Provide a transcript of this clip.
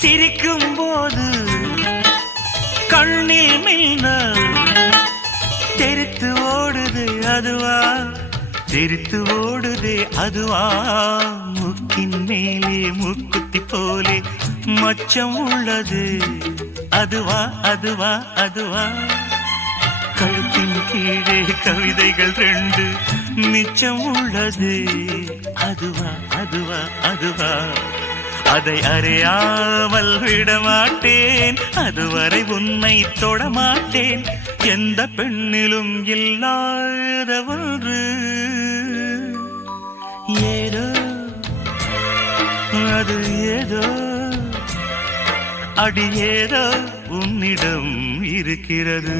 சிரிக்கும் போது கண்ணில் மின்னல் தெரித்து ஓடுது அதுவா, தெரித்து ஓடுது அதுவா, முக்கின் மேலே முக்குத்தி போலே மச்சம் உள்ளது அதுவா அதுவா அதுவா, கழுத்தின் கீழே கவிதைகள் 2 மிச்சம் உள்ளது அதுவா அதுவா அதுவா, அதை அறியாமல் விடமாட்டேன், அதுவரை உன்னை தொடமாட்டேன், எந்த பெண்ணிலும் இல்லாத ஒன்று ஏதோ, அது ஏதோ, அடி ஏதோ உன்னிடம் இருக்கிறது.